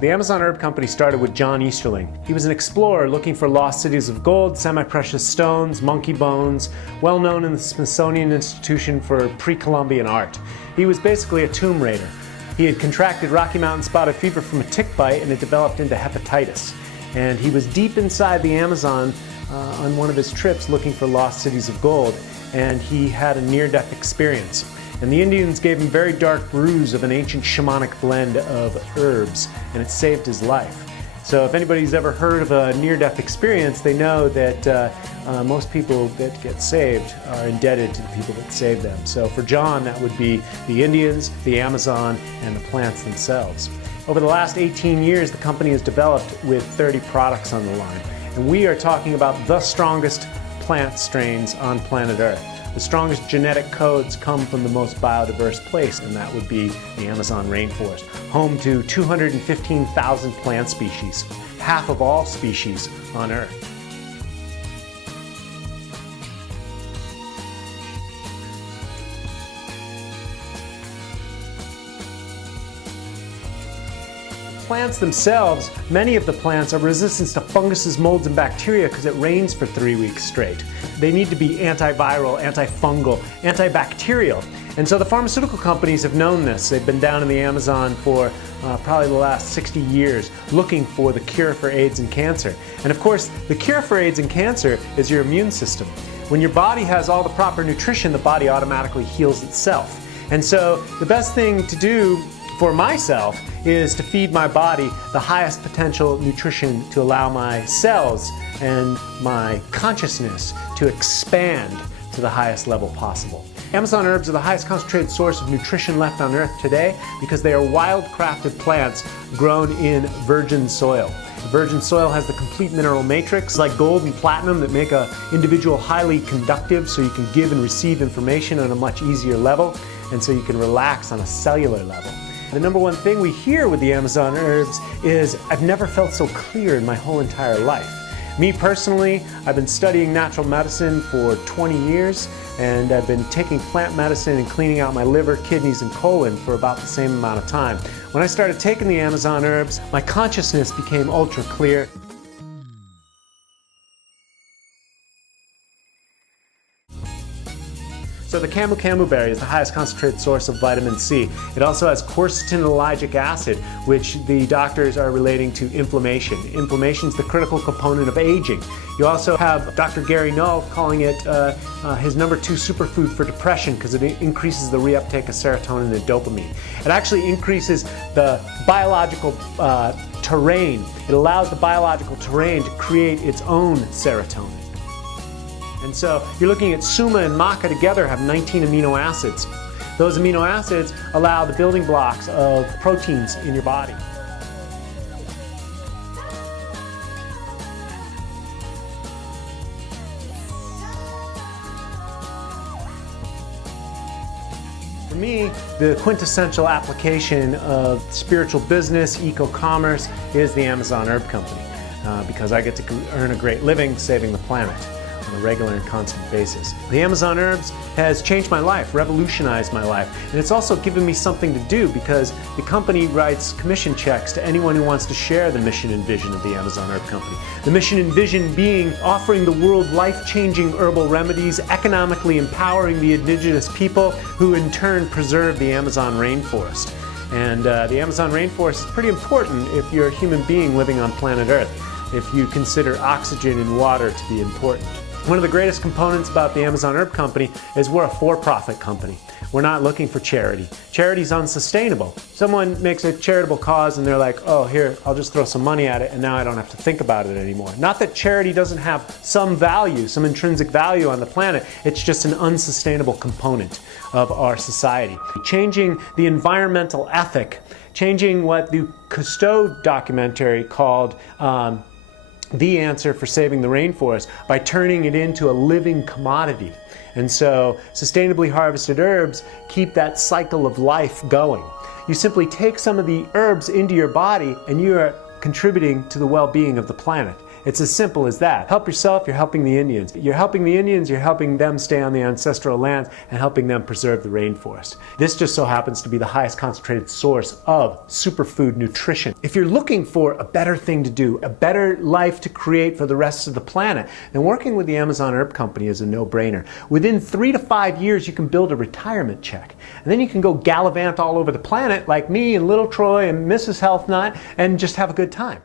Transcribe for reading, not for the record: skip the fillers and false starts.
The Amazon Herb Company started with John Easterling. He was an explorer looking for lost cities of gold, semi-precious stones, monkey bones, well known in the Smithsonian Institution for pre-Columbian art. He was basically a tomb raider. He had contracted Rocky Mountain spotted fever from a tick bite and it developed into hepatitis. And he was deep inside the Amazon on one of his trips looking for lost cities of gold, and he had a near-death experience. And the Indians gave him very dark brews of an ancient shamanic blend of herbs, and it saved his life. So if anybody's ever heard of a near-death experience, they know that most people that get saved are indebted to the people that saved them. So for John, that would be the Indians, the Amazon, and the plants themselves. Over the last 18 years, the company has developed with 30 products on the line. And we are talking about the strongest plant strains on planet Earth. The strongest genetic codes come from the most biodiverse place, and that would be the Amazon rainforest, home to 215,000 plant species, half of all species on Earth. Plants themselves, many of the plants are resistant to funguses, molds, and bacteria because it rains for 3 weeks straight. They need to be antiviral, antifungal, antibacterial. And so the pharmaceutical companies have known this. They've been down in the Amazon for probably the last 60 years looking for the cure for AIDS and cancer. And of course, the cure for AIDS and cancer is your immune system. When your body has all the proper nutrition, the body automatically heals itself. And so the best thing to do for myself is to feed my body the highest potential nutrition to allow my cells and my consciousness to expand to the highest level possible. Amazon herbs are the highest concentrated source of nutrition left on Earth today because they are wild-crafted plants grown in virgin soil. The virgin soil has the complete mineral matrix, like gold and platinum, that make an individual highly conductive so you can give and receive information on a much easier level, and so you can relax on a cellular level. The number one thing we hear with the Amazon herbs is, I've never felt so clear in my whole entire life. Me personally, I've been studying natural medicine for 20 years, and I've been taking plant medicine and cleaning out my liver, kidneys, and colon for about the same amount of time. When I started taking the Amazon herbs, my consciousness became ultra clear. So the camu berry is the highest concentrated source of vitamin C. It also has quercetin-ellagic acid, which the doctors are relating to inflammation. Inflammation is the critical component of aging. You also have Dr. Gary Null calling it his number 2 superfood for depression because it increases the reuptake of serotonin and dopamine. It actually increases the biological terrain. It allows the biological terrain to create its own serotonin. And so you're looking at suma and maca together have 19 amino acids. Those amino acids allow the building blocks of proteins in your body. For me, the quintessential application of spiritual business, eco-commerce, is the Amazon Herb Company because I get to earn a great living saving the planet on a regular and constant basis. The Amazon herbs has changed my life, revolutionized my life, and it's also given me something to do because the company writes commission checks to anyone who wants to share the mission and vision of the Amazon Herb Company. The mission and vision being offering the world life-changing herbal remedies, economically empowering the indigenous people who in turn preserve the Amazon rainforest. And the Amazon rainforest is pretty important if you're a human being living on planet Earth, if you consider oxygen and water to be important. One of the greatest components about the Amazon Herb Company is we're a for-profit company. We're not looking for charity. Charity's unsustainable. Someone makes a charitable cause and they're like, oh, here, I'll just throw some money at it and now I don't have to think about it anymore. Not that charity doesn't have some value, some intrinsic value on the planet, it's just an unsustainable component of our society. Changing the environmental ethic, changing what the Cousteau documentary called the answer for saving the rainforest by turning it into a living commodity. And so sustainably harvested herbs keep that cycle of life going. You simply take some of the herbs into your body and you are contributing to the well-being of the planet. It's as simple as that. Help yourself, you're helping the Indians. You're helping the Indians, you're helping them stay on the ancestral lands and helping them preserve the rainforest. This just so happens to be the highest concentrated source of superfood nutrition. If you're looking for a better thing to do, a better life to create for the rest of the planet, then working with the Amazon Herb Company is a no-brainer. Within 3 to 5 years, you can build a retirement check. And then you can go gallivant all over the planet like me and little Troy and Mrs. Healthnut and just have a good time.